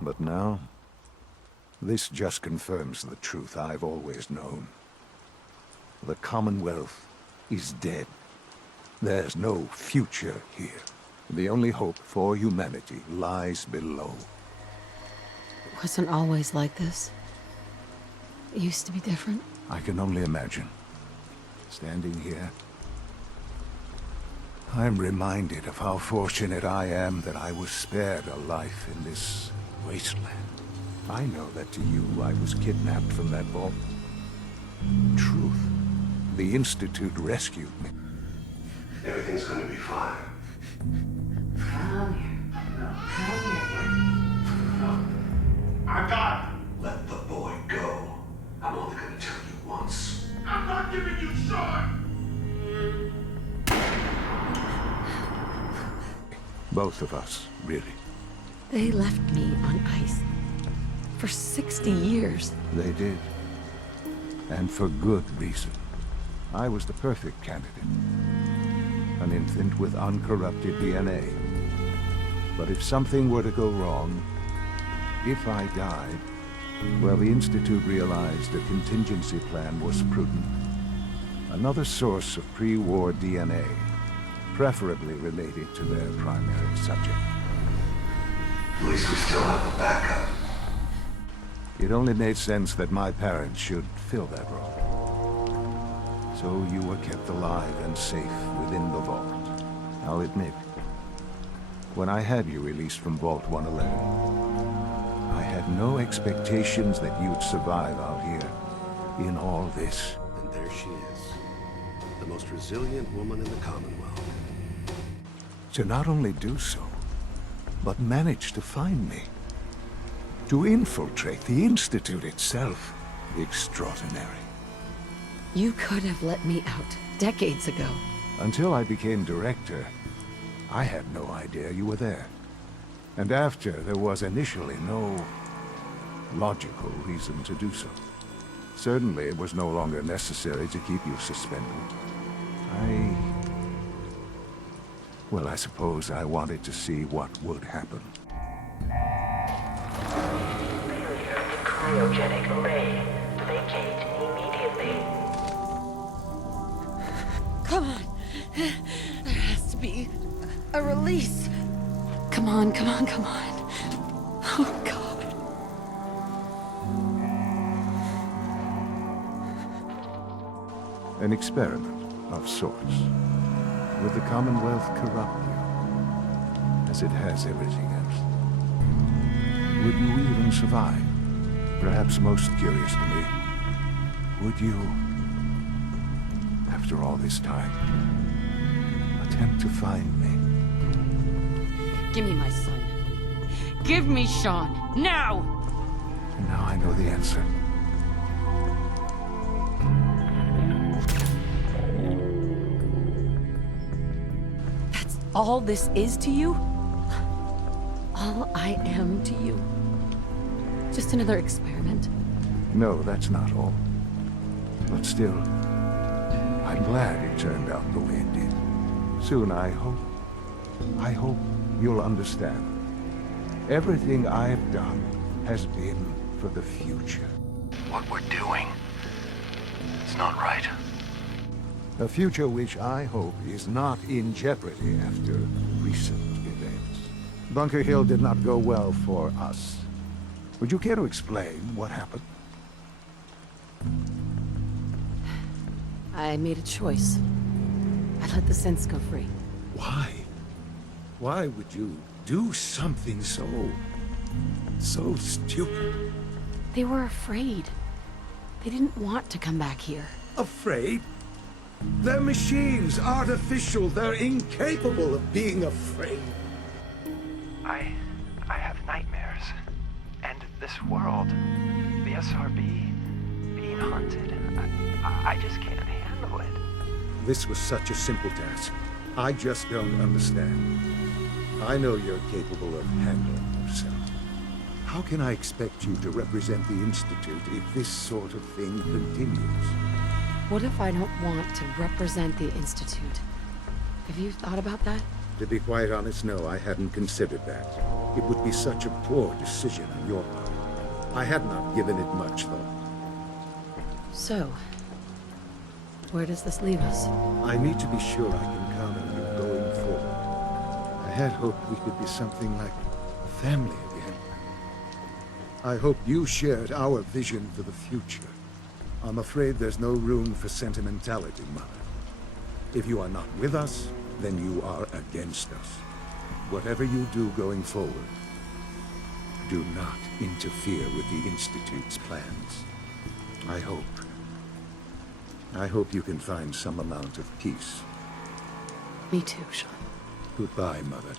But now, this just confirms the truth I've always known. The Commonwealth is dead. There's no future here. The only hope for humanity lies below. It wasn't always like this. It used to be different. I can only imagine. Standing here, I'm reminded of how fortunate I am that I was spared a life in this wasteland. I know that to you, I was kidnapped from that vault. Truth. The Institute rescued me. Everything's going to be fine. Come here. Come here. No. I got it. Let the boy go. I'm only going to tell you once. I'm not giving you Shaun! Both of us, really. They left me on ice. For 60 years. They did. And for good reason. I was the perfect candidate. An infant with uncorrupted DNA. But if something were to go wrong, if I died, well, the Institute realized a contingency plan was prudent. Another source of pre-war DNA, preferably related to their primary subject. At least we still have a backup. It only made sense that my parents should fill that role. So you were kept alive and safe within the vault. I'll admit, when I had you released from Vault 111, I had no expectations that you'd survive out here in all this. And there she is. The most resilient woman in the Commonwealth. To not only do so, but manage to find me. To infiltrate the Institute itself. Extraordinary. You could have let me out decades ago. Until I became director, I had no idea you were there. And after, there was initially no logical reason to do so. Certainly, it was no longer necessary to keep you suspended. Well, I suppose I wanted to see what would happen. Failure in cryogenic array. Vacate immediately. Come on. There has to be a release. Come on, come on, come on. Oh, God. An experiment of sorts. Would the Commonwealth corrupt you, as it has everything else? Would you even survive? Perhaps most curious to me, would you, after all this time, attempt to find me? Give me my son. Give me Shaun. Now! And now I know the answer. That's all this is to you? All I am to you? Just another experiment? No, that's not all. But still, I'm glad it turned out the way it did. Soon, I hope you'll understand. Everything I've done has been for the future. What we're doing, it's not right. A future which I hope is not in jeopardy after recent events. Bunker Hill did not go well for us. Would you care to explain what happened? I made a choice. I let the synths go free. Why? Why would you do something so stupid? They were afraid. They didn't want to come back here. Afraid? They're machines, artificial. They're incapable of being afraid. I have nightmares. And this world, the SRB, being haunted, I just can't handle it. This was such a simple task. I just don't understand. I know you're capable of handling yourself. How can I expect you to represent the Institute if this sort of thing continues? What if I don't want to represent the Institute? Have you thought about that? To be quite honest, no, I hadn't considered that. It would be such a poor decision on your part. I had not given it much thought. So, where does this leave us? I need to be sure I can count on you going forward. I had hoped we could be something like family again. I hoped you shared our vision for the future. I'm afraid there's no room for sentimentality, Mother. If you are not with us, then you are against us. Whatever you do going forward, do not interfere with the Institute's plans. I hope you can find some amount of peace. Me too, Shaun. Goodbye, Mother.